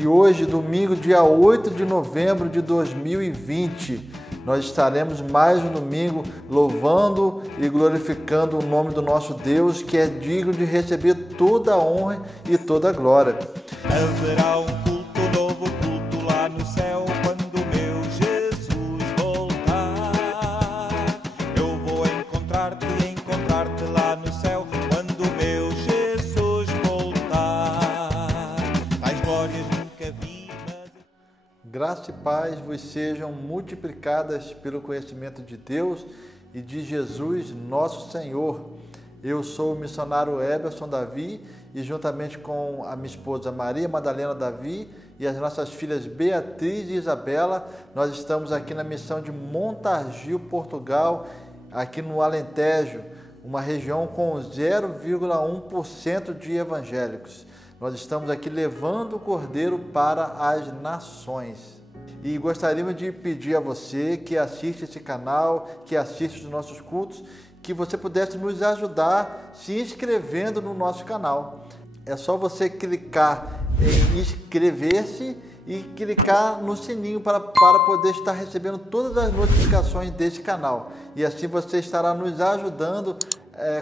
E hoje, domingo, dia 8 de novembro de 2020, nós estaremos mais um domingo louvando e glorificando o nome do nosso Deus, que é digno de receber toda a honra e toda a glória. Haverá um culto novo, culto lá no céu, quando o meu Jesus voltar. Eu vou encontrar-te lá no céu, quando o meu Jesus voltar. Tais glórias nunca vi, mas... Graça e paz vos sejam multiplicadas pelo conhecimento de Deus e de Jesus, nosso Senhor. Eu sou o missionário Eberson Davi e juntamente com a minha esposa Maria Madalena Davi e as nossas filhas Beatriz e Isabela, nós estamos aqui na missão de Montargil, Portugal, aqui no Alentejo, uma região com 0,1% de evangélicos. Nós estamos aqui levando o Cordeiro para as nações. E gostaríamos de pedir a você que assiste esse canal, que assiste os nossos cultos, que você pudesse nos ajudar se inscrevendo no nosso canal. É só você clicar em inscrever-se e clicar no sininho para poder estar recebendo todas as notificações desse canal. E assim você estará nos ajudando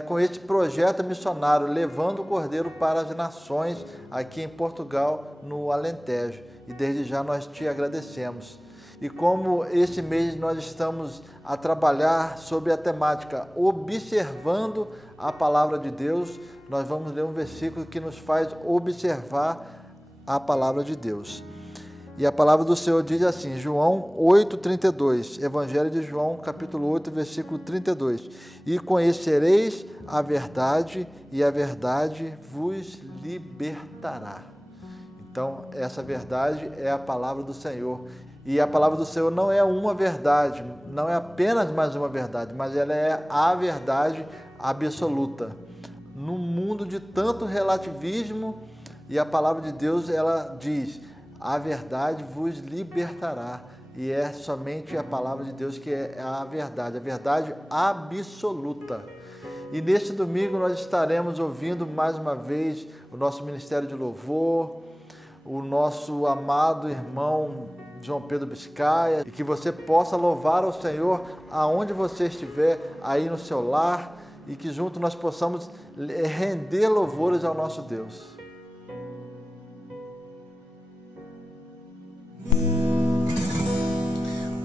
com esse projeto missionário, levando o Cordeiro para as nações aqui em Portugal, no Alentejo. E desde já nós te agradecemos. E como esse mês nós estamos a trabalhar sobre a temática observando a palavra de Deus, nós vamos ler um versículo que nos faz observar a palavra de Deus. E a palavra do Senhor diz assim, João 8,32, Evangelho de João, capítulo 8, versículo 32. E conhecereis a verdade, e a verdade vos libertará. Então, essa verdade é a palavra do Senhor. E a palavra do Senhor não é uma verdade, não é apenas mais uma verdade, mas ela é a verdade absoluta. No mundo de tanto relativismo, e a palavra de Deus, ela diz, a verdade vos libertará. E é somente a palavra de Deus que é a verdade absoluta. E neste domingo nós estaremos ouvindo mais uma vez o nosso Ministério de Louvor, o nosso amado irmão João Pedro Biscaia, e que você possa louvar ao Senhor aonde você estiver, aí no seu lar, e que junto nós possamos render louvores ao nosso Deus.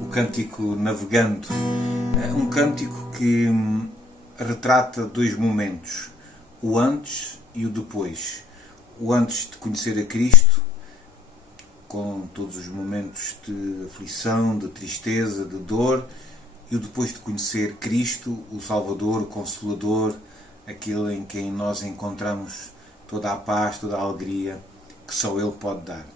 O cântico Navegando é um cântico que retrata dois momentos, o antes e o depois. O antes de conhecer a Cristo, com todos os momentos de aflição, de tristeza, de dor, e o depois de conhecer Cristo, o Salvador, o Consolador, aquele em quem nós encontramos toda a paz, toda a alegria que só Ele pode dar.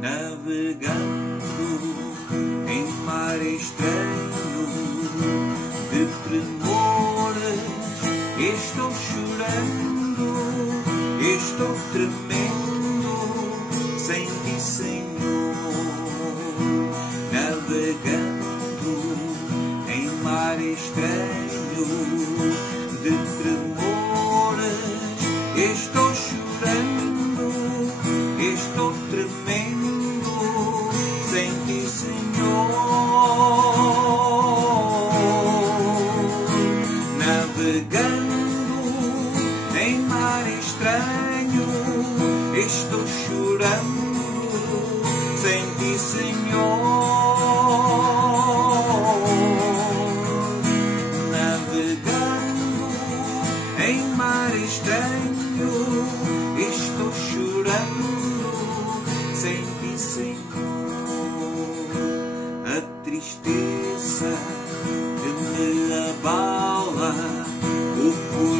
Navegando em mar estranho de tremores, estou chorando, estou tremendo sem ti, Senhor. Navegando em mar estranho de tremores, estou chorando, estou tremendo sem ti, Senhor. Navegando em mar estranho, estou chorando sem ti, Senhor. Navegando em mar estranho, estou chorando sem ti, Senhor. A tristeza que me abala o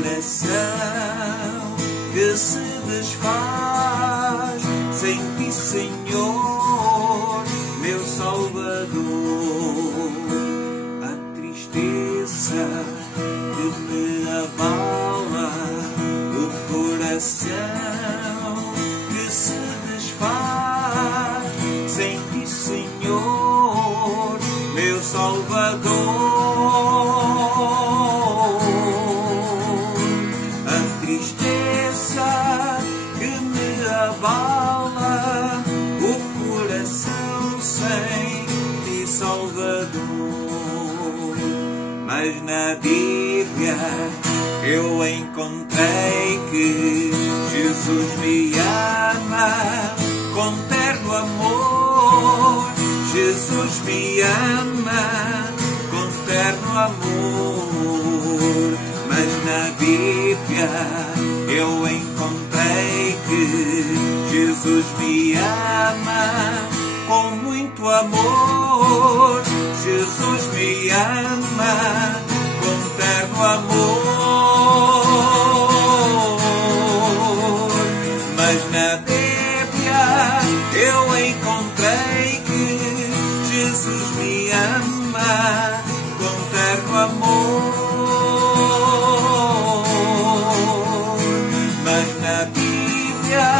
coração, que se desfaz sem ti, Senhor, meu Salvador. A tristeza que me abala o coração, que se desfaz sem ti, Senhor, meu Salvador. mas na Bíblia eu encontrei que Jesus me ama com terno amor. Jesus me ama com terno amor, mas na Bíblia eu encontrei que Jesus me ama com muito amor. Jesus me ama com terno amor, mas na Bíblia eu encontrei que Jesus me ama com terno amor, mas na Bíblia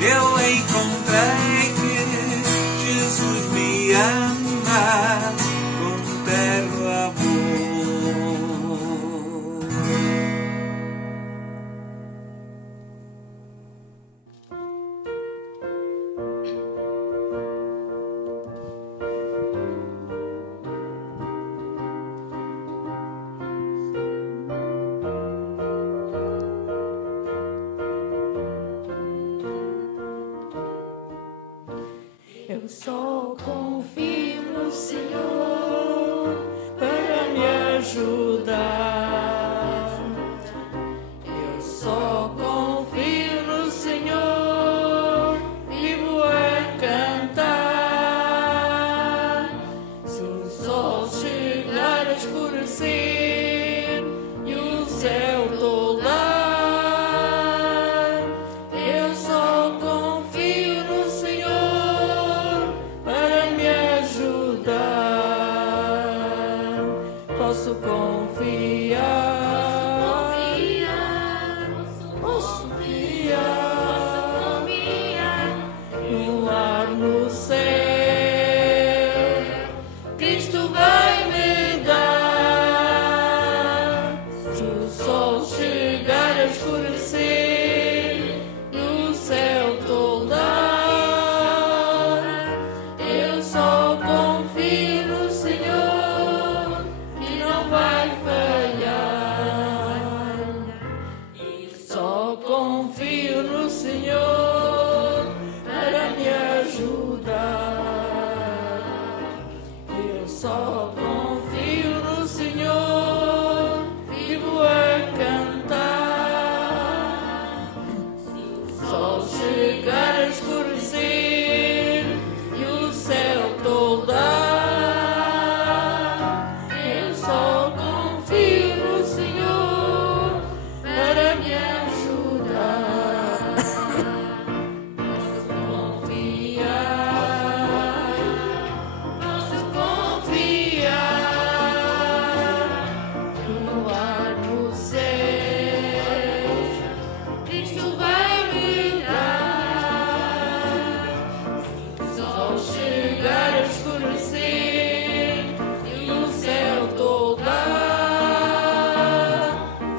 eu encontrei que Jesus me ama com terno amor. Eu só confio no Senhor para me ajudar. Eu só confio no Senhor, vivo a cantar. Se o sol chegar a escurecer e o céu toldar, eu só confio no Senhor para me ajudar. Posso confiar, posso confiar no ar no céu. Cristo vai me dar. Se o sol chegar a escurecer e o céu toldar, eu só confio no Senhor que não vai falhar. Só confio no Senhor para me ajudar. Eu só confio no Senhor, vivo a cantar. Se o sol chegar a escurecer e o céu toldar, eu só confio no Senhor para me ajudar. Posso confiar, posso confiar no ar no céu. Cristo vai me dar. Se o sol chegar a escurecer e o céu toldar,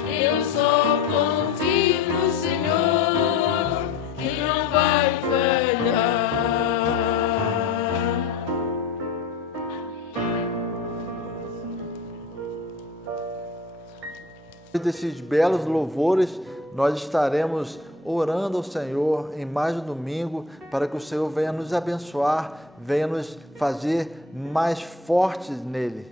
eu só confio no Senhor que não vai falhar. Desses belos louvores, nós estaremos orando ao Senhor em mais um domingo para que o Senhor venha nos abençoar, venha nos fazer mais fortes nele.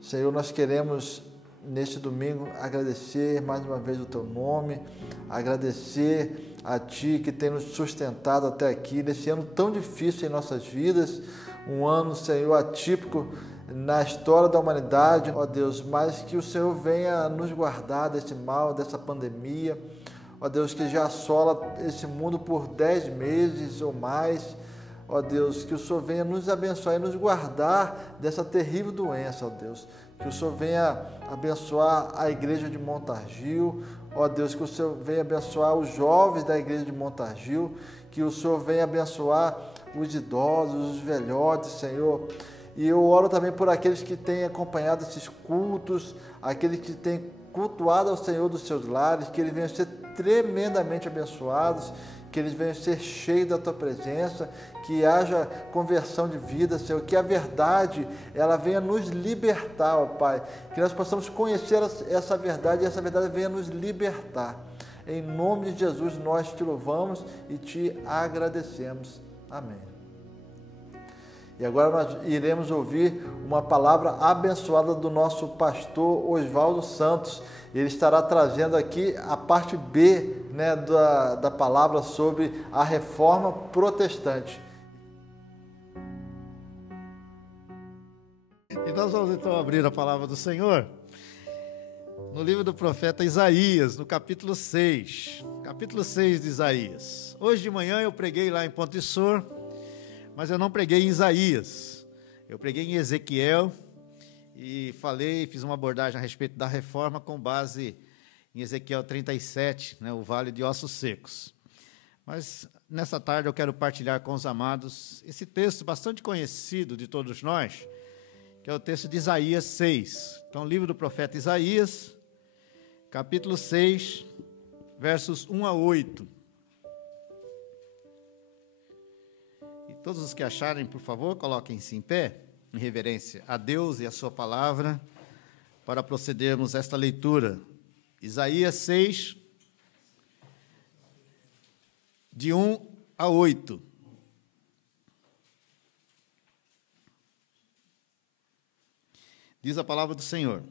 Senhor, nós queremos neste domingo agradecer mais uma vez o Teu nome, agradecer a Ti que tem nos sustentado até aqui, nesse ano tão difícil em nossas vidas, um ano, Senhor, atípico na história da humanidade, ó Deus, mas que o Senhor venha nos guardar desse mal, dessa pandemia, ó Deus, que já assola esse mundo por 10 meses ou mais, ó Deus, que o Senhor venha nos abençoar e nos guardar dessa terrível doença, ó Deus, que o Senhor venha abençoar a igreja de Montargil, ó Deus, que o Senhor venha abençoar os jovens da igreja de Montargil, que o Senhor venha abençoar os idosos, os velhotes, Senhor. E eu oro também por aqueles que têm acompanhado esses cultos, aqueles que têm cultuado ao Senhor dos seus lares, que eles venham ser tremendamente abençoados, que eles venham ser cheios da Tua presença, que haja conversão de vida, Senhor, que a verdade, ela venha nos libertar, ó Pai, que nós possamos conhecer essa verdade e essa verdade venha nos libertar. Em nome de Jesus, nós Te louvamos e Te agradecemos. Amém. E agora nós iremos ouvir uma palavra abençoada do nosso pastor Oswaldo Santos. Ele estará trazendo aqui a parte B, né, da palavra sobre a reforma protestante. E nós vamos então abrir a palavra do Senhor no livro do profeta Isaías, no capítulo 6. Capítulo 6 de Isaías. Hoje de manhã eu preguei lá em Ponte Sur, mas eu não preguei em Isaías. Eu preguei em Ezequiel e fiz uma abordagem a respeito da reforma com base em Ezequiel 37, né, o Vale de Ossos Secos. Mas nessa tarde eu quero partilhar com os amados esse texto bastante conhecido de todos nós, que é o texto de Isaías 6. Então, livro do profeta Isaías, capítulo 6, versos 1 a 8. E todos os que acharem, por favor, coloquem-se em pé, em reverência a Deus e a sua palavra, para procedermos esta leitura. Isaías 6, de 1 a 8. Diz a palavra do Senhor: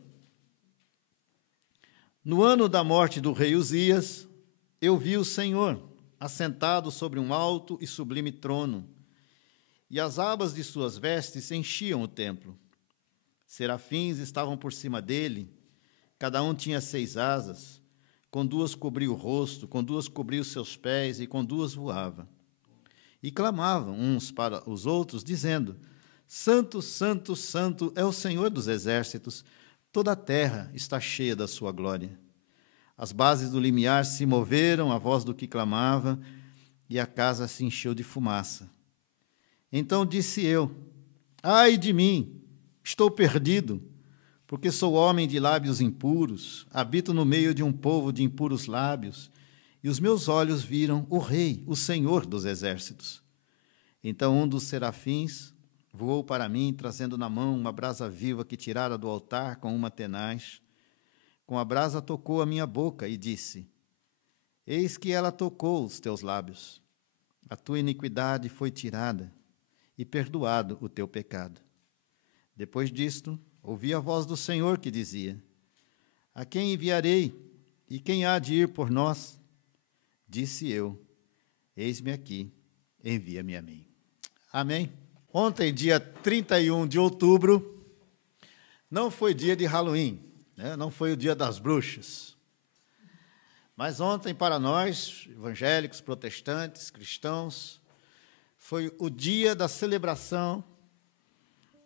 No ano da morte do rei Uzias, eu vi o Senhor assentado sobre um alto e sublime trono, e as abas de suas vestes enchiam o templo. Serafins estavam por cima dele, cada um tinha 6 asas, com 2 cobria o rosto, com 2 cobria os seus pés, e com 2 voava. E clamavam uns para os outros, dizendo: Santo, Santo, Santo é o Senhor dos exércitos, toda a terra está cheia da sua glória. As bases do limiar se moveram à voz do que clamava, e a casa se encheu de fumaça. Então disse eu: Ai de mim, estou perdido, porque sou homem de lábios impuros, habito no meio de um povo de impuros lábios, e os meus olhos viram o Rei, o Senhor dos exércitos. Então um dos serafins voou para mim, trazendo na mão uma brasa viva que tirara do altar com uma tenaz. Com a brasa tocou a minha boca e disse: Eis que ela tocou os teus lábios. A tua iniquidade foi tirada, e perdoado o teu pecado. Depois disto, ouvi a voz do Senhor que dizia: A quem enviarei, e quem há de ir por nós? Disse eu: Eis-me aqui, envia-me a mim. Amém? Ontem, dia 31 de outubro, não foi dia de Halloween, né? Não foi o dia das bruxas. Mas ontem, para nós, evangélicos, protestantes, cristãos, foi o dia da celebração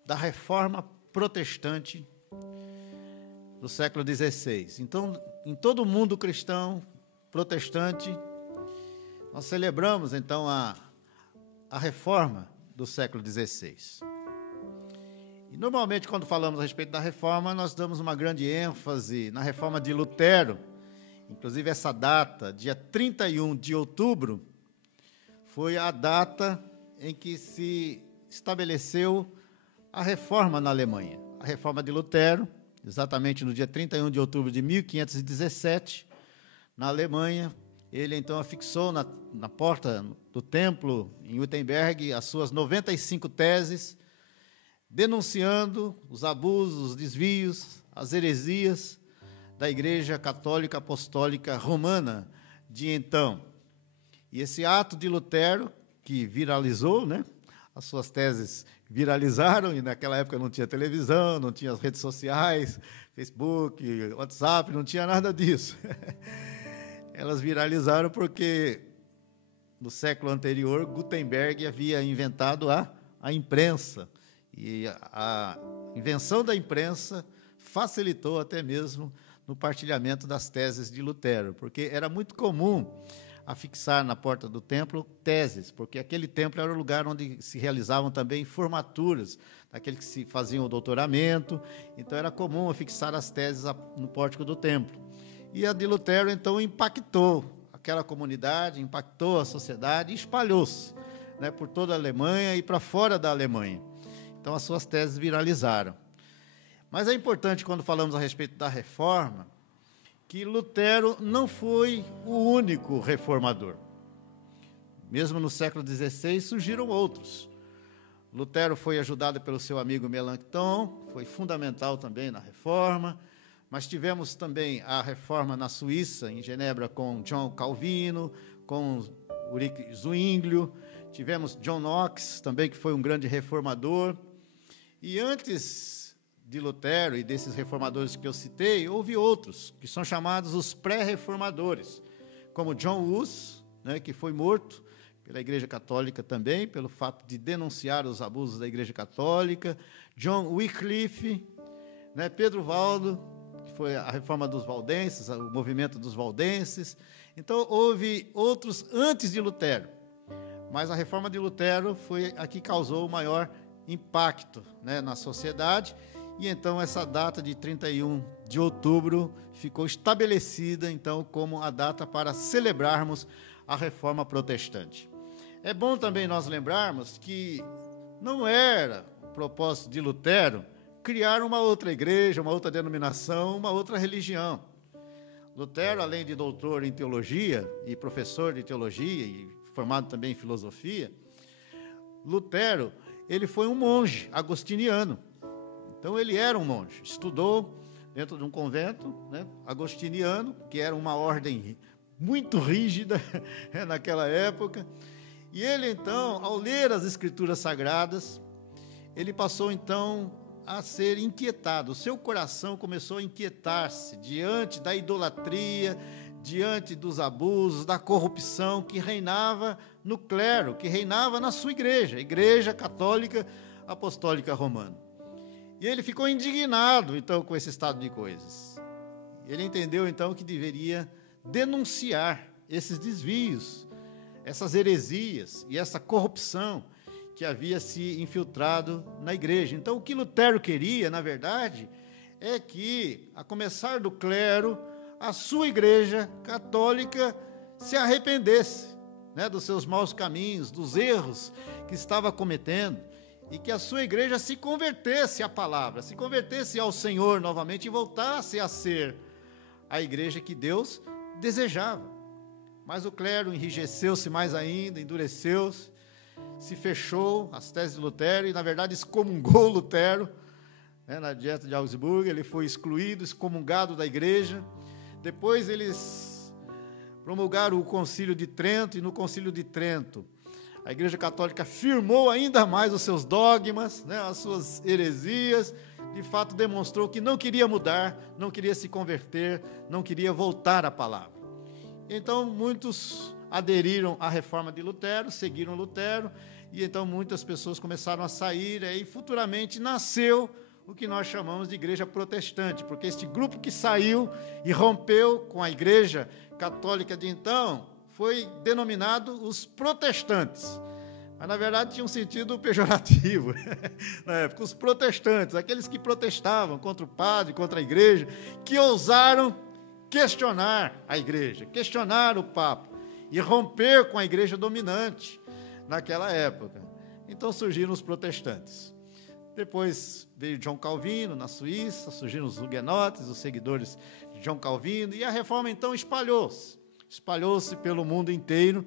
da reforma protestante do século XVI. Então, em todo o mundo cristão, protestante, nós celebramos, então, a reforma do século XVI. E, normalmente, quando falamos a respeito da reforma, nós damos uma grande ênfase na reforma de Lutero. Inclusive, essa data, dia 31 de outubro, foi a data em que se estabeleceu a reforma na Alemanha. A reforma de Lutero, exatamente no dia 31 de outubro de 1517, na Alemanha, ele então afixou na porta do templo, em Wittenberg, as suas 95 teses, denunciando os abusos, os desvios, as heresias da Igreja Católica Apostólica Romana de então. E esse ato de Lutero, que viralizou, né? As suas teses viralizaram, e naquela época não tinha televisão, não tinha as redes sociais, Facebook, WhatsApp, não tinha nada disso. Elas viralizaram porque, no século anterior, Gutenberg havia inventado a imprensa, e a invenção da imprensa facilitou até mesmo no partilhamento das teses de Lutero, porque era muito comum afixar na porta do templo teses, porque aquele templo era o lugar onde se realizavam também formaturas, daqueles que se faziam o doutoramento, então era comum afixar as teses no pórtico do templo. E a de Lutero, então, impactou aquela comunidade, impactou a sociedade e espalhou-se, né, por toda a Alemanha e para fora da Alemanha. Então, as suas teses viralizaram. Mas é importante, quando falamos a respeito da reforma, que Lutero não foi o único reformador. Mesmo no século XVI, surgiram outros. Lutero foi ajudado pelo seu amigo Melanchthon, foi fundamental também na reforma, mas tivemos também a reforma na Suíça, em Genebra, com John Calvino, com Ulrich Zwinglio, tivemos John Knox, também, que foi um grande reformador. E antes de Lutero e desses reformadores que eu citei, houve outros, que são chamados os pré-reformadores, como John Hus, né, que foi morto pela Igreja Católica também, pelo fato de denunciar os abusos da Igreja Católica, John Wycliffe, né, Pedro Valdo, que foi a reforma dos valdenses, o movimento dos valdenses. Então, houve outros antes de Lutero, mas a reforma de Lutero foi a que causou o maior impacto, né, na sociedade, e então essa data de 31 de outubro ficou estabelecida, então, como a data para celebrarmos a reforma protestante. É bom também nós lembrarmos que não era o propósito de Lutero criar uma outra igreja, uma outra denominação, uma outra religião. Lutero, além de doutor em teologia e professor de teologia e formado também em filosofia, Lutero, ele foi um monge agostiniano. Então, ele era um monge, estudou dentro de um convento, né, agostiniano, que era uma ordem muito rígida naquela época. E ele, então, ao ler as Escrituras Sagradas, ele passou, então, a ser inquietado. O seu coração começou a inquietar-se diante da idolatria, diante dos abusos, da corrupção que reinava no clero, que reinava na sua igreja, a Igreja Católica Apostólica Romana. E ele ficou indignado, então, com esse estado de coisas. Ele entendeu, então, que deveria denunciar esses desvios, essas heresias e essa corrupção que havia se infiltrado na igreja. Então, o que Lutero queria, na verdade, é que, a começar do clero, a sua igreja católica se arrependesse, né, dos seus maus caminhos, dos erros que estava cometendo, e que a sua igreja se convertesse à palavra, se convertesse ao Senhor novamente e voltasse a ser a igreja que Deus desejava. Mas o clero enrijeceu-se mais ainda, endureceu-se, se fechou às teses de Lutero e, na verdade, excomungou Lutero, né, na Dieta de Augsburgo. Ele foi excluído, excomungado da igreja. Depois eles promulgaram o Concílio de Trento, e no Concílio de Trento a Igreja Católica firmou ainda mais os seus dogmas, né, as suas heresias. De fato, demonstrou que não queria mudar, não queria se converter, não queria voltar à palavra. Então, muitos aderiram à reforma de Lutero, seguiram Lutero, e então muitas pessoas começaram a sair, e futuramente nasceu o que nós chamamos de igreja protestante, porque este grupo que saiu e rompeu com a Igreja Católica de então foi denominado os protestantes. Mas, na verdade, tinha um sentido pejorativo na época. Os protestantes, aqueles que protestavam contra o padre, contra a igreja, que ousaram questionar a igreja, questionar o Papa e romper com a igreja dominante naquela época. Então surgiram os protestantes. Depois veio John Calvino na Suíça, surgiram os huguenotes, os seguidores de John Calvino, e a reforma então espalhou-se pelo mundo inteiro,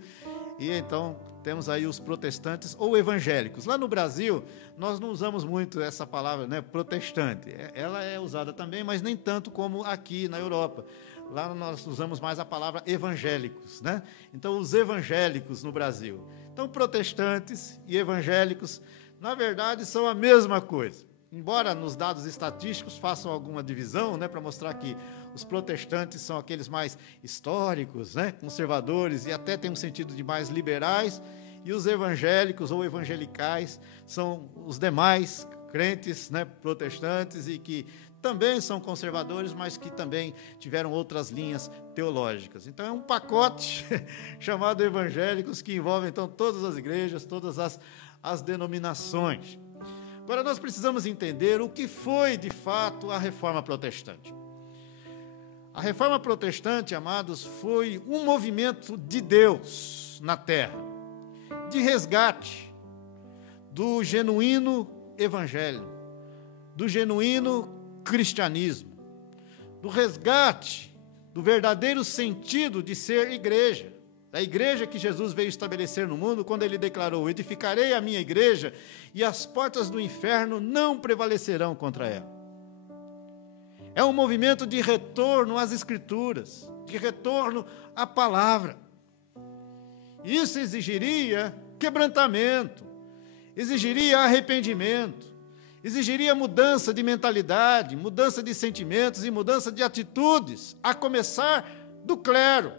e então temos aí os protestantes ou evangélicos. Lá no Brasil, nós não usamos muito essa palavra, né, protestante. Ela é usada também, mas nem tanto como aqui na Europa. Lá nós usamos mais a palavra evangélicos, né? Então, os evangélicos no Brasil. Então, protestantes e evangélicos, na verdade, são a mesma coisa. Embora nos dados estatísticos façam alguma divisão, né, para mostrar que os protestantes são aqueles mais históricos, né, conservadores, e até tem um sentido de mais liberais, e os evangélicos ou evangelicais são os demais crentes, né, protestantes, e que também são conservadores, mas que também tiveram outras linhas teológicas. Então, é um pacote chamado evangélicos, que envolve, então, todas as igrejas, todas as denominações. Agora, nós precisamos entender o que foi, de fato, a reforma protestante. A Reforma Protestante, amados, foi um movimento de Deus na terra, de resgate do genuíno evangelho, do genuíno cristianismo, do resgate do verdadeiro sentido de ser igreja, da igreja que Jesus veio estabelecer no mundo quando ele declarou: edificarei a minha igreja e as portas do inferno não prevalecerão contra ela. É um movimento de retorno às Escrituras, de retorno à palavra. Isso exigiria quebrantamento, exigiria arrependimento, exigiria mudança de mentalidade, mudança de sentimentos e mudança de atitudes, a começar do clero.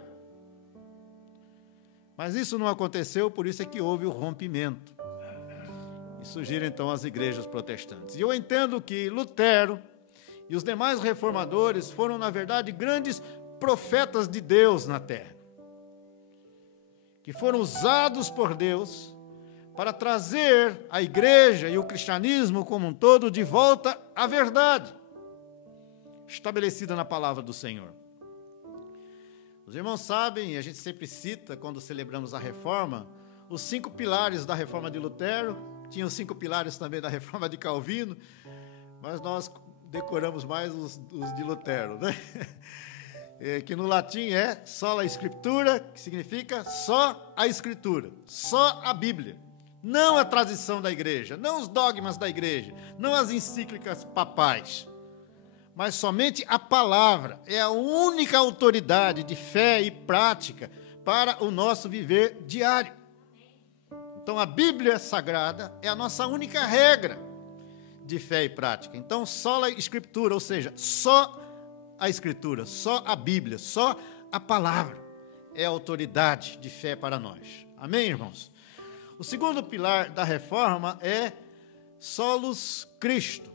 Mas isso não aconteceu, por isso é que houve o rompimento. E surgiram então as igrejas protestantes. E eu entendo que Lutero e os demais reformadores foram, na verdade, grandes profetas de Deus na terra, que foram usados por Deus para trazer a igreja e o cristianismo como um todo de volta à verdade estabelecida na palavra do Senhor. Os irmãos sabem, e a gente sempre cita quando celebramos a reforma, os 5 pilares da reforma de Lutero. Tinha os 5 pilares também da reforma de Calvino, mas nós decoramos mais os de Lutero, né? Que no latim é sola scriptura, que significa só a Escritura, só a Bíblia. Não a tradição da igreja, não os dogmas da igreja, não as encíclicas papais, mas somente a palavra. É a única autoridade de fé e prática para o nosso viver diário. Então a Bíblia Sagrada é a nossa única regra de fé e prática. Então só a Escritura, ou seja, só a Escritura, só a Bíblia, só a palavra é a autoridade de fé para nós. Amém, irmãos? O segundo pilar da reforma é solus Christo,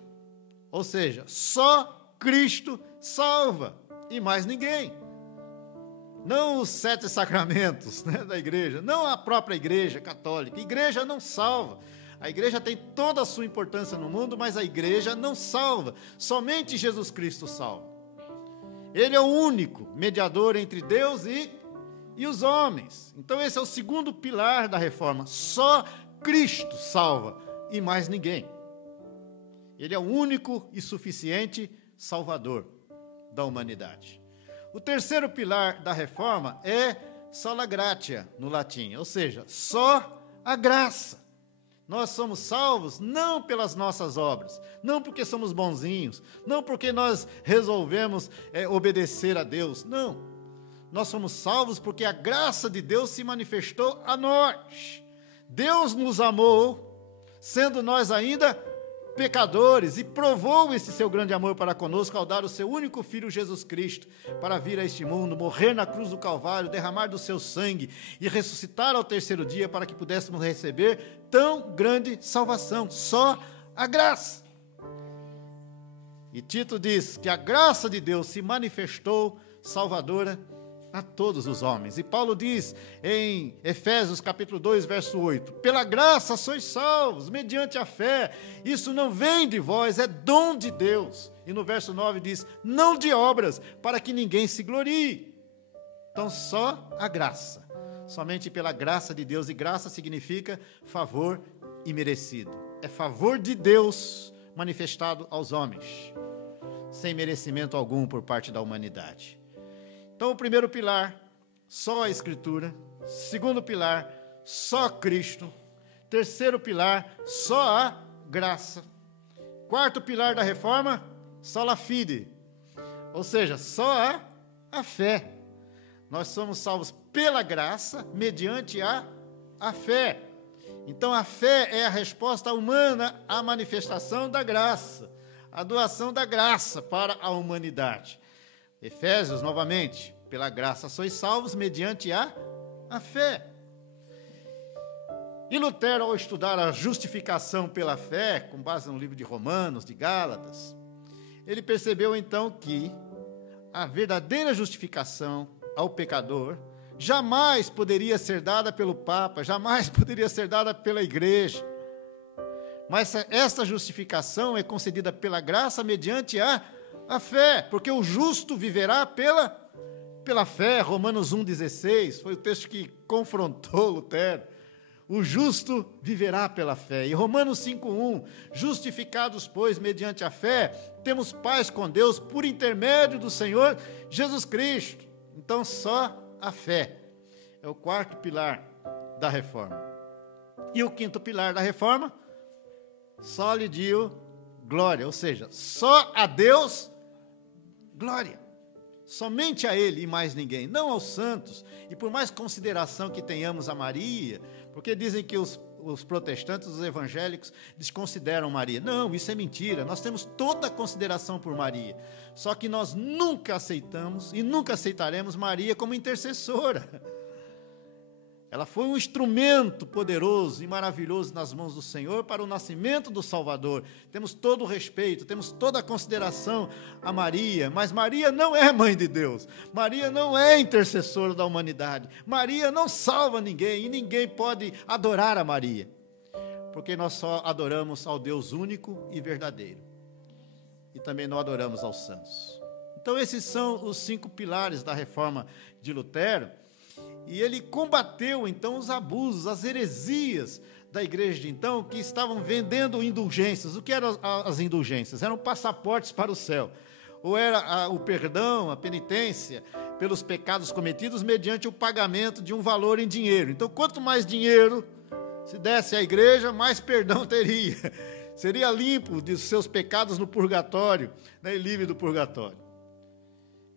ou seja, só Cristo salva e mais ninguém. Não os 7 sacramentos, né, da igreja, não a própria igreja católica. A igreja não salva. A igreja tem toda a sua importância no mundo, mas a igreja não salva. Somente Jesus Cristo salva. Ele é o único mediador entre Deus e os homens. Então esse é o segundo pilar da reforma. Só Cristo salva e mais ninguém. Ele é o único e suficiente Salvador da humanidade. O terceiro pilar da reforma é sola gratia, no latim, ou seja, só a graça. Nós somos salvos não pelas nossas obras, não porque somos bonzinhos, não porque nós resolvemos obedecer a Deus, não. Nós somos salvos porque a graça de Deus se manifestou a nós. Deus nos amou, sendo nós ainda pecadores, e provou esse seu grande amor para conosco ao dar o seu único Filho, Jesus Cristo, para vir a este mundo, morrer na cruz do Calvário, derramar do seu sangue e ressuscitar ao terceiro dia para que pudéssemos receber tão grande salvação. Só a graça. E Tito diz que a graça de Deus se manifestou salvadora a todos os homens. E Paulo diz em Efésios capítulo 2, verso 8, pela graça sois salvos, mediante a fé, isso não vem de vós, é dom de Deus. E no verso 9 diz, não de obras, para que ninguém se glorie. Então só a graça, somente pela graça de Deus, e graça significa favor imerecido. É favor de Deus manifestado aos homens, sem merecimento algum por parte da humanidade. Então, o primeiro pilar, só a Escritura. Segundo pilar, só Cristo. Terceiro pilar, só a graça. Quarto pilar da reforma, sola fide. Ou seja, só a fé. Nós somos salvos pela graça, mediante a fé. Então, a fé é a resposta humana à manifestação da graça, a doação da graça para a humanidade. Efésios, novamente, pela graça sois salvos mediante a fé. E Lutero, ao estudar a justificação pela fé, com base no livro de Romanos, de Gálatas, ele percebeu então que a verdadeira justificação ao pecador jamais poderia ser dada pelo Papa, jamais poderia ser dada pela igreja. Mas essa justificação é concedida pela graça mediante a A fé, porque o justo viverá pela fé. Romanos 1,16, foi o texto que confrontou Lutero. O justo viverá pela fé. E Romanos 5,1, justificados, pois, mediante a fé, temos paz com Deus por intermédio do Senhor Jesus Cristo. Então, só a fé é o quarto pilar da reforma. E o quinto pilar da reforma? Só lhe digo glória, ou seja, só a Deus glória. Somente a Ele e mais ninguém, não aos santos. E por mais consideração que tenhamos a Maria, porque dizem que os protestantes, os evangélicos, desconsideram Maria. Não, isso é mentira. Nós temos toda a consideração por Maria. Só que nós nunca aceitamos e nunca aceitaremos Maria como intercessora. Ela foi um instrumento poderoso e maravilhoso nas mãos do Senhor para o nascimento do Salvador. Temos todo o respeito, temos toda a consideração a Maria, mas Maria não é mãe de Deus. Maria não é intercessora da humanidade. Maria não salva ninguém e ninguém pode adorar a Maria, porque nós só adoramos ao Deus único e verdadeiro. E também não adoramos aos santos. Então esses são os 5 pilares da reforma de Lutero. E ele combateu, então, os abusos, as heresias da igreja de então, que estavam vendendo indulgências. O que eram as indulgências? Eram passaportes para o céu. Ou era o perdão, a penitência pelos pecados cometidos mediante o pagamento de um valor em dinheiro. Então, quanto mais dinheiro se desse à igreja, mais perdão teria. Seria limpo de seus pecados no purgatório, né, e livre do purgatório.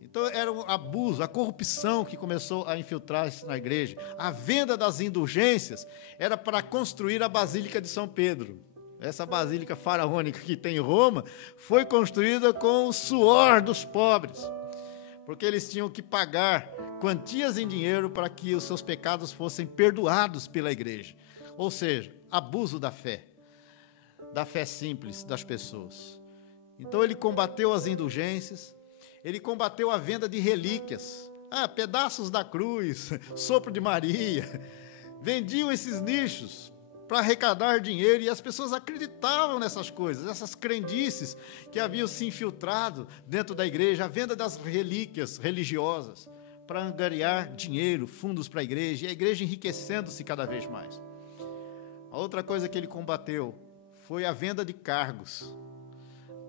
Então, era um abuso, a corrupção que começou a infiltrar-se na igreja. A venda das indulgências era para construir a Basílica de São Pedro. Essa basílica faraônica que tem em Roma foi construída com o suor dos pobres, porque eles tinham que pagar quantias em dinheiro para que os seus pecados fossem perdoados pela igreja. Ou seja, abuso da fé simples das pessoas. Então, ele combateu as indulgências. Ele combateu a venda de relíquias, pedaços da cruz, sopro de Maria. Vendiam esses nichos para arrecadar dinheiro e as pessoas acreditavam nessas coisas, essas crendices que haviam se infiltrado dentro da igreja, a venda das relíquias religiosas para angariar dinheiro, fundos para a igreja, e a igreja enriquecendo-se cada vez mais. A outra coisa que ele combateu foi a venda de cargos.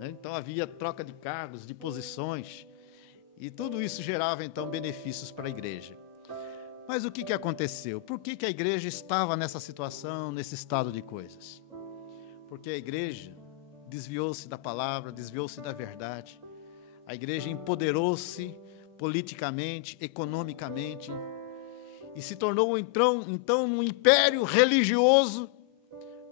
Então havia troca de cargos, de posições, e tudo isso gerava então benefícios para a igreja. Mas o que aconteceu? Por que a igreja estava nessa situação, nesse estado de coisas? Porque a igreja desviou-se da palavra, desviou-se da verdade. A igreja empoderou-se politicamente, economicamente, e se tornou então um império religioso,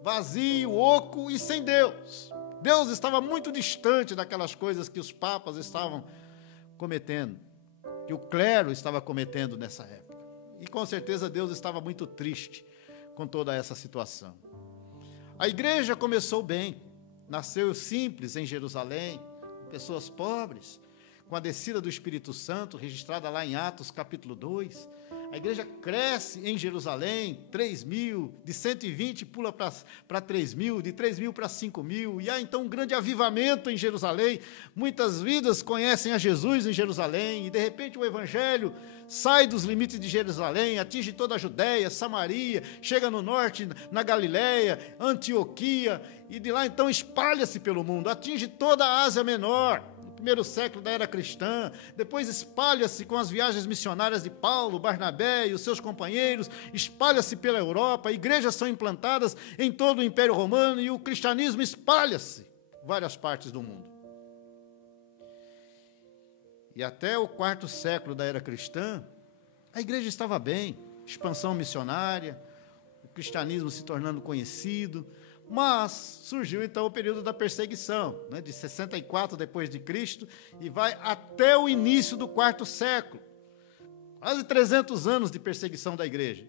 vazio, oco e sem Deus. Deus estava muito distante daquelas coisas que os papas estavam cometendo, que o clero estava cometendo nessa época. E com certeza Deus estava muito triste com toda essa situação. A igreja começou bem, nasceu simples em Jerusalém, pessoas pobres, com a descida do Espírito Santo, registrada lá em Atos capítulo 2. A igreja cresce em Jerusalém, 3.000, de 120 pula para 3.000, de 3.000 para 5.000, e há então um grande avivamento em Jerusalém. Muitas vidas conhecem a Jesus em Jerusalém, e de repente o evangelho sai dos limites de Jerusalém, atinge toda a Judéia, Samaria, chega no norte, na Galiléia, Antioquia, e de lá então espalha-se pelo mundo, atinge toda a Ásia Menor, primeiro século da era cristã, depois espalha-se com as viagens missionárias de Paulo, Barnabé e os seus companheiros, espalha-se pela Europa, igrejas são implantadas em todo o Império Romano e o cristianismo espalha-se em várias partes do mundo. E até o quarto século da era cristã, a igreja estava bem, expansão missionária, o cristianismo se tornando conhecido. Mas surgiu então o período da perseguição, de 64 depois de Cristo, e vai até o início do quarto século. Quase 300 anos de perseguição da igreja.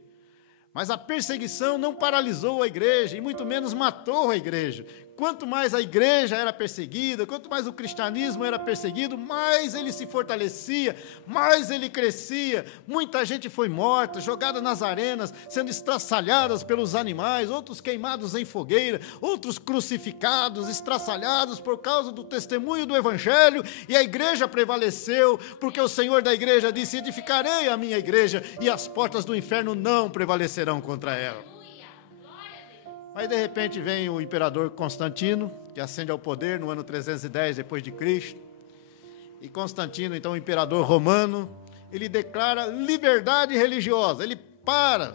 Mas a perseguição não paralisou a igreja, e muito menos matou a igreja. quanto mais a igreja era perseguida, quanto mais o cristianismo era perseguido, mais ele se fortalecia, mais ele crescia. Muita gente foi morta, jogada nas arenas, sendo estraçalhadas pelos animais, outros queimados em fogueira, outros crucificados, estraçalhados por causa do testemunho do evangelho, e a igreja prevaleceu, porque o Senhor da igreja disse: edificarei a minha igreja, e as portas do inferno não prevalecerão contra ela. Aí, de repente, vem o imperador Constantino, que ascende ao poder no ano 310 depois de Cristo. E Constantino, então, o imperador romano, ele declara liberdade religiosa. Ele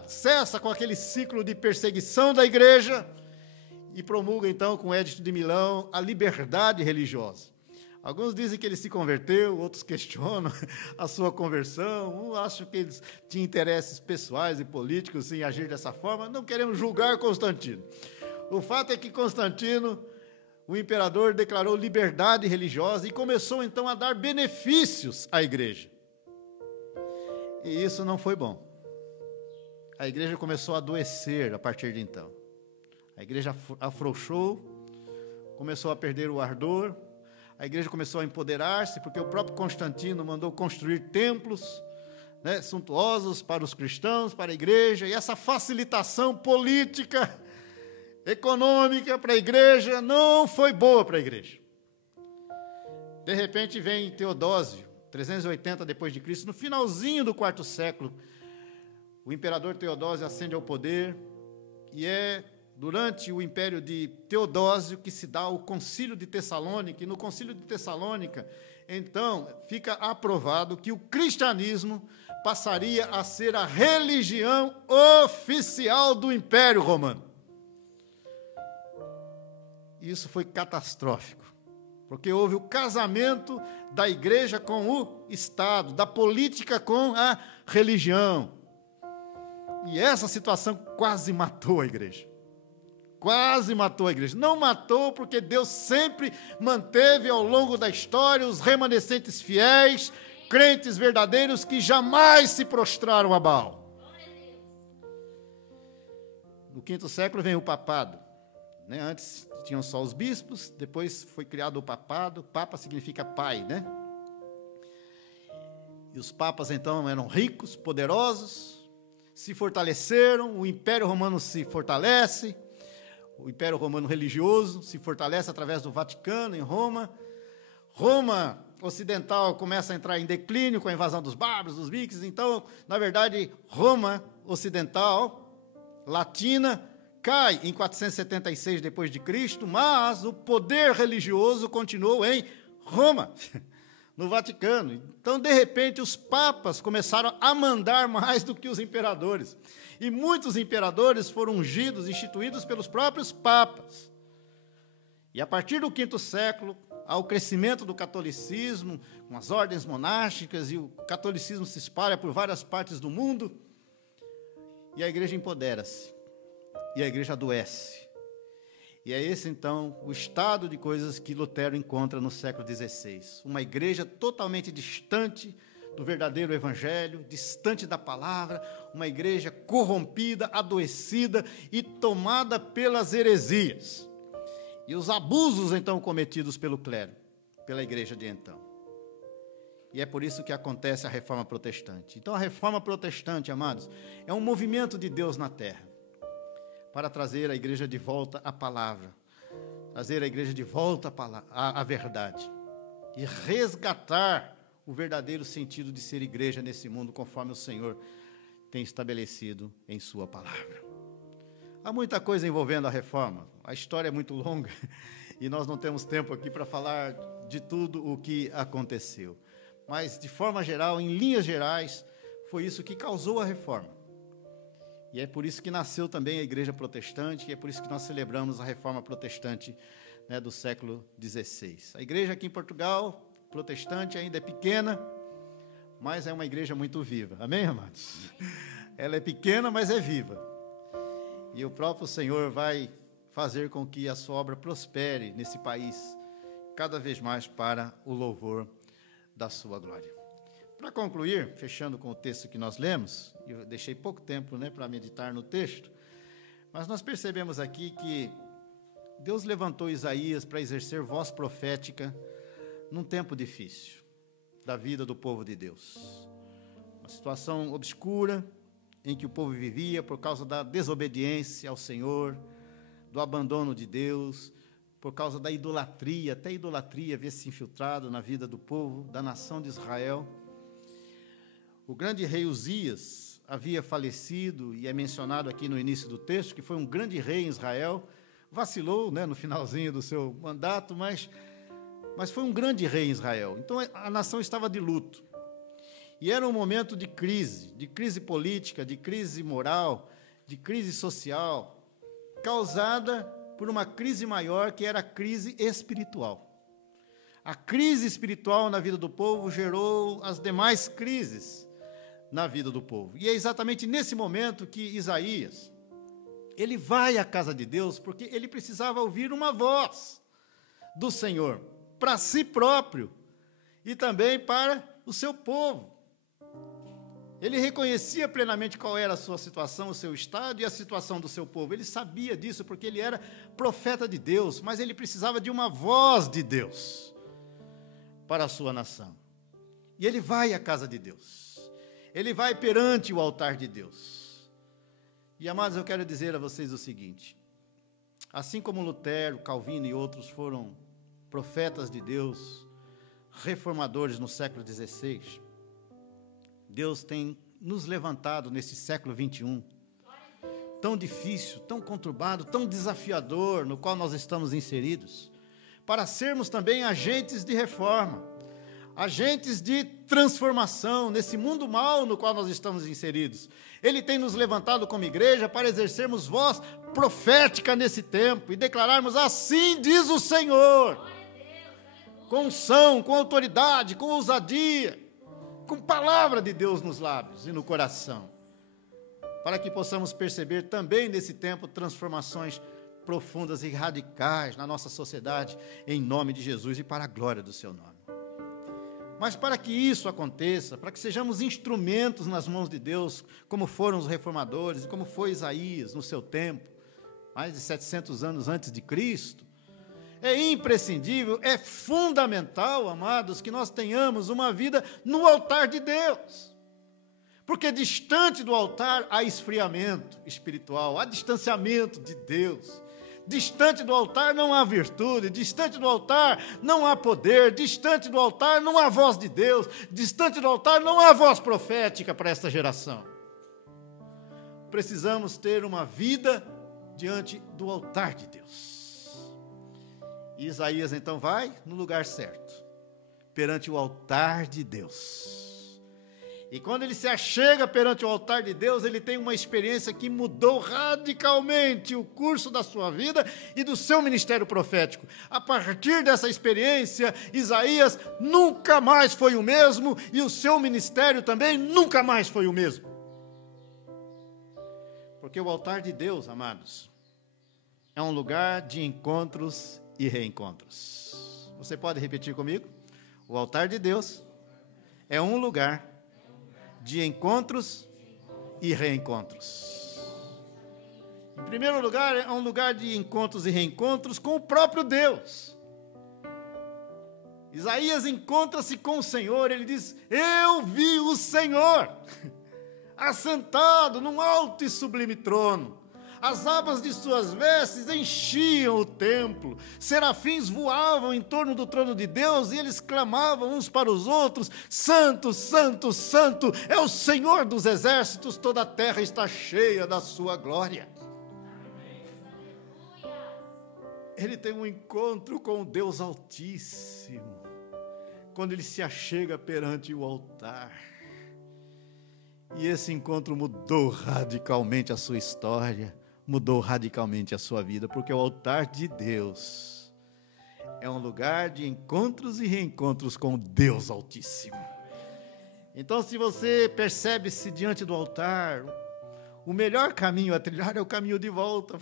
cessa com aquele ciclo de perseguição da igreja e promulga, então, com o Edito de Milão, a liberdade religiosa. Alguns dizem que ele se converteu, outros questionam a sua conversão, uns acham que ele tinha interesses pessoais e políticos em agir dessa forma. Não queremos julgar Constantino. O fato é que Constantino, o imperador, declarou liberdade religiosa e começou então a dar benefícios à igreja. E isso não foi bom. A igreja começou a adoecer a partir de então. A igreja afrouxou, começou a perder o ardor. A igreja começou a empoderar-se, porque o próprio Constantino mandou construir templos, né, suntuosos para os cristãos, para a igreja, e essa facilitação política, econômica para a igreja não foi boa para a igreja. De repente vem Teodósio, 380 depois de Cristo, no finalzinho do quarto século, o imperador Teodósio ascende ao poder, e durante o império de Teodósio que se dá o concílio de Tessalônica, e no concílio de Tessalônica, então, fica aprovado que o cristianismo passaria a ser a religião oficial do Império Romano. Isso foi catastrófico, porque houve o casamento da igreja com o Estado, da política com a religião. E essa situação quase matou a igreja. Quase matou a igreja. Não matou porque Deus sempre manteve ao longo da história os remanescentes fiéis, crentes verdadeiros que jamais se prostraram a Baal. No quinto século vem o papado. Né? Antes tinham só os bispos, depois foi criado o papado. Papa significa pai, né? E os papas então eram ricos, poderosos, se fortaleceram, o Império Romano se fortalece. O Império Romano religioso se fortalece através do Vaticano, em Roma. Roma ocidental começa a entrar em declínio com a invasão dos bárbaros, dos vikings. Então, na verdade, Roma ocidental, latina, cai em 476 depois de Cristo, mas o poder religioso continuou em Roma, no Vaticano. Então, de repente, os papas começaram a mandar mais do que os imperadores. E muitos imperadores foram ungidos, instituídos pelos próprios papas. E a partir do quinto século, há o crescimento do catolicismo, com as ordens monásticas, e o catolicismo se espalha por várias partes do mundo, e a igreja empodera-se, e a igreja adoece. E é esse, então, o estado de coisas que Lutero encontra no século XVI. Uma igreja totalmente distante do verdadeiro evangelho, distante da palavra, uma igreja corrompida, adoecida e tomada pelas heresias. E os abusos, então, cometidos pelo clero, pela igreja de então. E é por isso que acontece a reforma protestante. Então, a reforma protestante, amados, é um movimento de Deus na terra, para trazer a igreja de volta à palavra, trazer a igreja de volta à verdade, e resgatar o verdadeiro sentido de ser igreja nesse mundo, conforme o Senhor tem estabelecido em sua palavra. Há muita coisa envolvendo a reforma, a história é muito longa, e nós não temos tempo aqui para falar de tudo o que aconteceu. Mas, de forma geral, em linhas gerais, foi isso que causou a reforma. E é por isso que nasceu também a igreja protestante, e é por isso que nós celebramos a reforma protestante, né, do século XVI. A igreja aqui em Portugal, protestante, ainda é pequena, mas é uma igreja muito viva. Amém, amados? Ela é pequena, mas é viva. E o próprio Senhor vai fazer com que a sua obra prospere nesse país, cada vez mais para o louvor da sua glória. Para concluir, fechando com o texto que nós lemos, eu deixei pouco tempo, né, para meditar no texto, mas nós percebemos aqui que Deus levantou Isaías para exercer voz profética num tempo difícil da vida do povo de Deus. Uma situação obscura em que o povo vivia por causa da desobediência ao Senhor, do abandono de Deus, por causa da idolatria, até a idolatria havia se infiltrado na vida do povo, da nação de Israel. O grande rei Uzias havia falecido, e é mencionado aqui no início do texto, que foi um grande rei em Israel, vacilou, né, no finalzinho do seu mandato, mas foi um grande rei em Israel. Então a nação estava de luto. E era um momento de crise política, de crise moral, de crise social, causada por uma crise maior, que era a crise espiritual. A crise espiritual na vida do povo gerou as demais crises na vida do povo. E é exatamente nesse momento que Isaías, ele vai à casa de Deus, porque ele precisava ouvir uma voz do Senhor, para si próprio e também para o seu povo. Ele reconhecia plenamente qual era a sua situação, o seu estado e a situação do seu povo. Ele sabia disso porque ele era profeta de Deus, mas ele precisava de uma voz de Deus para a sua nação. E ele vai à casa de Deus. Ele vai perante o altar de Deus. E, amados, eu quero dizer a vocês o seguinte: assim como Lutero, Calvino e outros foram profetas de Deus, reformadores no século XVI, Deus tem nos levantado nesse século XXI, tão difícil, tão conturbado, tão desafiador, no qual nós estamos inseridos, para sermos também agentes de reforma, agentes de transformação nesse mundo mau no qual nós estamos inseridos. Ele tem nos levantado como igreja para exercermos voz profética nesse tempo e declararmos: assim diz o Senhor, com unção, com autoridade, com ousadia, com palavra de Deus nos lábios e no coração, para que possamos perceber também nesse tempo transformações profundas e radicais na nossa sociedade, em nome de Jesus e para a glória do seu nome. Mas para que isso aconteça, para que sejamos instrumentos nas mãos de Deus, como foram os reformadores e como foi Isaías no seu tempo, mais de 700 anos antes de Cristo, é imprescindível, é fundamental, amados, que nós tenhamos uma vida no altar de Deus. Porque distante do altar há esfriamento espiritual, há distanciamento de Deus. Distante do altar não há virtude, distante do altar não há poder, distante do altar não há voz de Deus, distante do altar não há voz profética para esta geração. Precisamos ter uma vida diante do altar de Deus. E Isaías então vai no lugar certo, perante o altar de Deus. E quando ele se achega perante o altar de Deus, ele tem uma experiência que mudou radicalmente o curso da sua vida e do seu ministério profético. A partir dessa experiência, Isaías nunca mais foi o mesmo e o seu ministério também nunca mais foi o mesmo. Porque o altar de Deus, amados, é um lugar de encontros e reencontros. Você pode repetir comigo? O altar de Deus é um lugar de encontros e reencontros. Em primeiro lugar, é um lugar de encontros e reencontros com o próprio Deus. Isaías encontra-se com o Senhor, ele diz: eu vi o Senhor assentado num alto e sublime trono. As abas de suas vestes enchiam o templo. Serafins voavam em torno do trono de Deus e eles clamavam uns para os outros: Santo, Santo, Santo é o Senhor dos exércitos, toda a terra está cheia da sua glória. Ele tem um encontro com o Deus Altíssimo, quando ele se achega perante o altar. E esse encontro mudou radicalmente a sua história, mudou radicalmente a sua vida, porque o altar de Deus é um lugar de encontros e reencontros com o Deus Altíssimo. Então, se você percebe-se diante do altar, o melhor caminho a trilhar é o caminho de volta.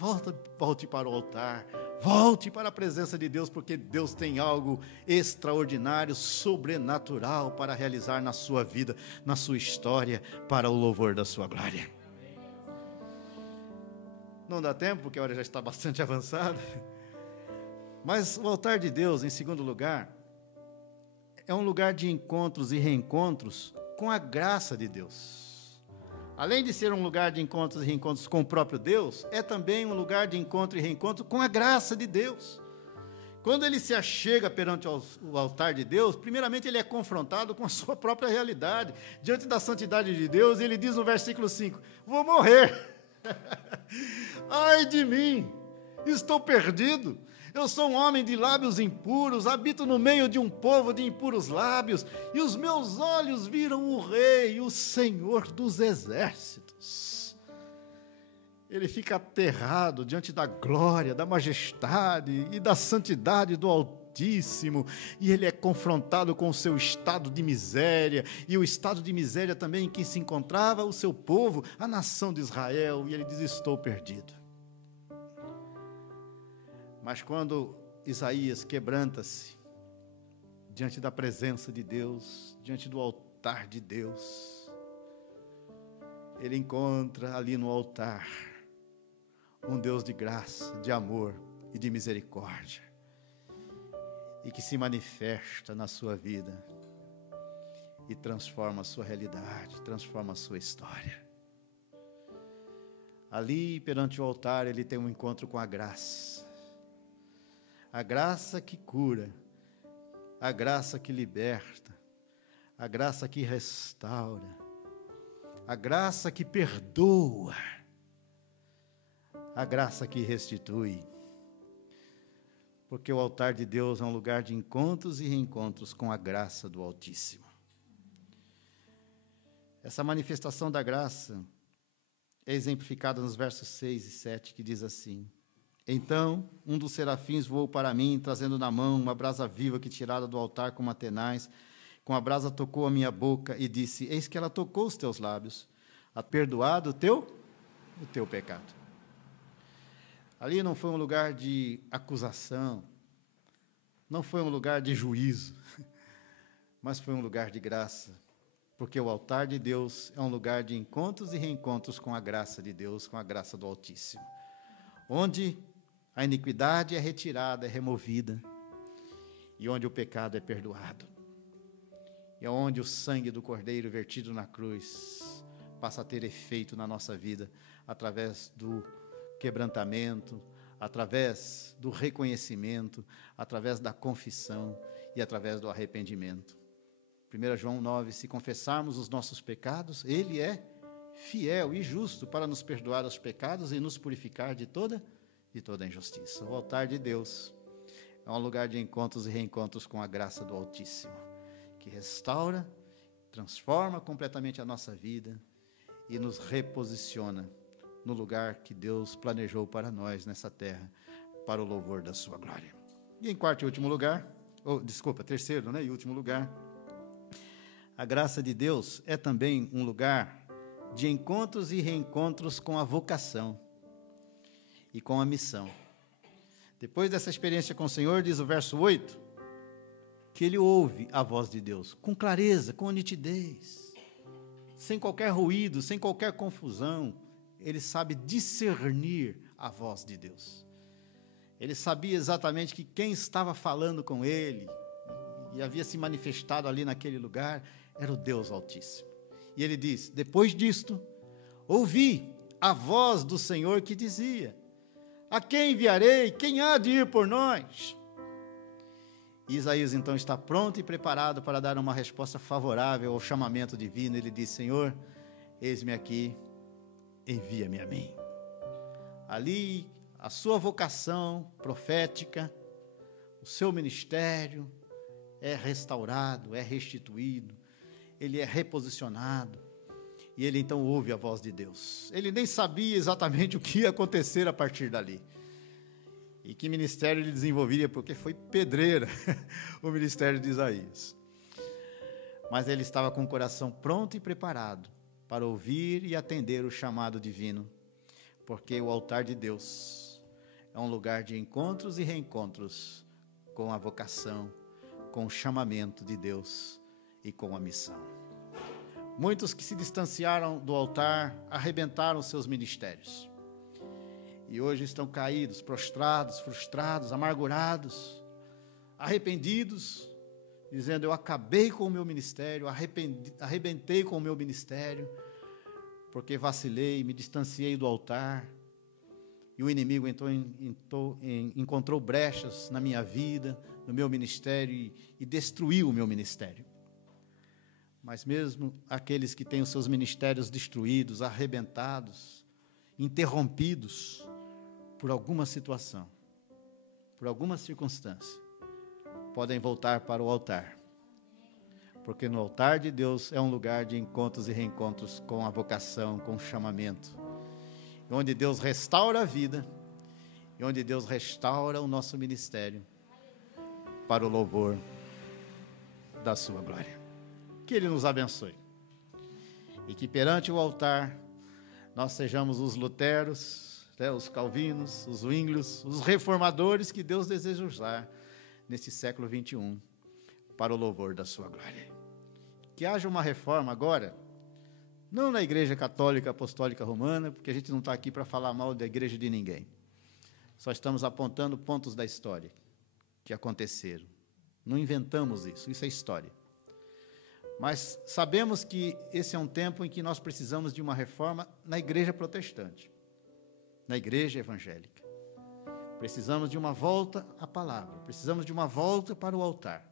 Volte para o altar, volte para a presença de Deus, porque Deus tem algo extraordinário, sobrenatural para realizar na sua vida, na sua história, para o louvor da sua glória. Não dá tempo, porque a hora já está bastante avançada. Mas o altar de Deus, em segundo lugar, é um lugar de encontros e reencontros com a graça de Deus. Além de ser um lugar de encontros e reencontros com o próprio Deus, é também um lugar de encontro e reencontro com a graça de Deus. Quando ele se achega perante o altar de Deus, primeiramente ele é confrontado com a sua própria realidade. Diante da santidade de Deus, ele diz no versículo 5, vou morrer. Ai de mim, estou perdido. Eu sou um homem de lábios impuros, habito no meio de um povo de impuros lábios, e os meus olhos viram o Rei, o Senhor dos Exércitos. Ele fica aterrado diante da glória, da majestade e da santidade do Altíssimo, e ele é confrontado com o seu estado de miséria, e o estado de miséria também em que se encontrava o seu povo, a nação de Israel, e ele diz, estou perdido. Mas quando Isaías quebranta-se diante da presença de Deus, diante do altar de Deus, ele encontra ali no altar um Deus de graça, de amor e de misericórdia, e que se manifesta na sua vida e transforma a sua realidade, transforma a sua história. Ali perante o altar ele tem um encontro com a graça que cura, a graça que liberta, a graça que restaura, a graça que perdoa, a graça que restitui. Porque o altar de Deus é um lugar de encontros e reencontros com a graça do Altíssimo. Essa manifestação da graça é exemplificada nos versos 6 e 7, que diz assim: então, um dos serafins voou para mim, trazendo na mão uma brasa viva que tirada do altar com uma tenaz. Com a brasa tocou a minha boca e disse, eis que ela tocou os teus lábios, há perdoado o teu pecado. Ali não foi um lugar de acusação, não foi um lugar de juízo, mas foi um lugar de graça, porque o altar de Deus é um lugar de encontros e reencontros com a graça de Deus, com a graça do Altíssimo, onde a iniquidade é retirada, é removida, e onde o pecado é perdoado, e onde o sangue do Cordeiro vertido na cruz passa a ter efeito na nossa vida, através do quebrantamento, através do reconhecimento, através da confissão e através do arrependimento. 1 João 9, se confessarmos os nossos pecados, Ele é fiel e justo para nos perdoar os pecados e nos purificar de toda injustiça. O altar de Deus é um lugar de encontros e reencontros com a graça do Altíssimo, que restaura, transforma completamente a nossa vida e nos reposiciona no lugar que Deus planejou para nós nessa terra, para o louvor da sua glória. E em quarto e último lugar, terceiro, e último lugar, a graça de Deus é também um lugar de encontros e reencontros com a vocação e com a missão. Depois dessa experiência com o Senhor, diz o verso 8, que ele ouve a voz de Deus com clareza, com nitidez, sem qualquer ruído, sem qualquer confusão. Ele sabe discernir a voz de Deus. Ele sabia exatamente que quem estava falando com ele e havia se manifestado ali naquele lugar era o Deus Altíssimo. E ele diz, depois disto, ouvi a voz do Senhor que dizia, a quem enviarei? Quem há de ir por nós? E Isaías então está pronto e preparado para dar uma resposta favorável ao chamamento divino. Ele diz, Senhor, eis-me aqui, envia-me a mim. Ali, a sua vocação profética, o seu ministério é restaurado, é restituído, ele é reposicionado, e ele então ouve a voz de Deus. Ele nem sabia exatamente o que ia acontecer a partir dali, e que ministério ele desenvolveria, porque foi pedreira o ministério de Isaías. Mas ele estava com o coração pronto e preparado para ouvir e atender o chamado divino, porque o altar de Deus é um lugar de encontros e reencontros com a vocação, com o chamamento de Deus e com a missão. Muitos que se distanciaram do altar arrebentaram seus ministérios. e hoje estão caídos, prostrados, frustrados, amargurados, arrependidos, dizendo: eu acabei com o meu ministério, arrebentei com o meu ministério, porque vacilei, me distanciei do altar, e o inimigo encontrou brechas na minha vida, no meu ministério, e destruiu o meu ministério. Mas mesmo aqueles que têm os seus ministérios destruídos, arrebentados, interrompidos por alguma situação, por alguma circunstância, podem voltar para o altar, porque no altar de Deus é um lugar de encontros e reencontros com a vocação, com o chamamento, onde Deus restaura a vida e onde Deus restaura o nosso ministério para o louvor da sua glória. Que Ele nos abençoe e que perante o altar nós sejamos os luteros, os calvinos, os zwinglios, os reformadores que Deus deseja usar neste século 21 para o louvor da sua glória. Que haja uma reforma agora, não na Igreja Católica Apostólica Romana, porque a gente não está aqui para falar mal da igreja de ninguém. Só estamos apontando pontos da história que aconteceram. Não inventamos isso, isso é história. Mas sabemos que esse é um tempo em que nós precisamos de uma reforma na igreja protestante, na igreja evangélica. Precisamos de uma volta à palavra, precisamos de uma volta para o altar,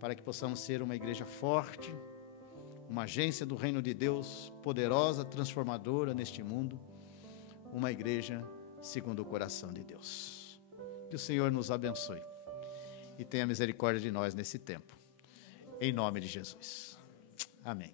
para que possamos ser uma igreja forte, uma agência do reino de Deus, poderosa, transformadora neste mundo, uma igreja segundo o coração de Deus. Que o Senhor nos abençoe e tenha misericórdia de nós nesse tempo, em nome de Jesus. Amém.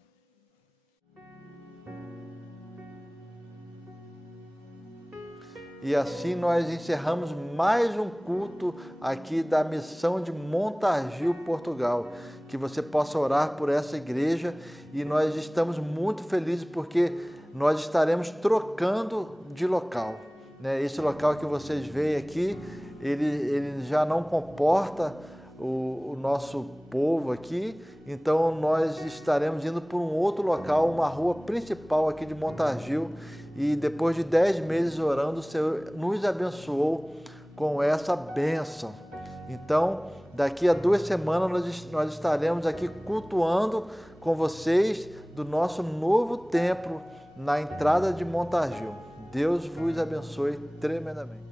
E assim nós encerramos mais um culto aqui da missão de Montargil, Portugal. Que você possa orar por essa igreja, e nós estamos muito felizes porque nós estaremos trocando de local, né? Esse local que vocês veem aqui, ele já não comporta o nosso povo aqui, então nós estaremos indo para um outro local, uma rua principal aqui de Montargil, e depois de 10 meses orando, o Senhor nos abençoou com essa bênção. Então, daqui a 2 semanas nós estaremos aqui cultuando com vocês do nosso novo templo na entrada de Montargil. Deus vos abençoe tremendamente.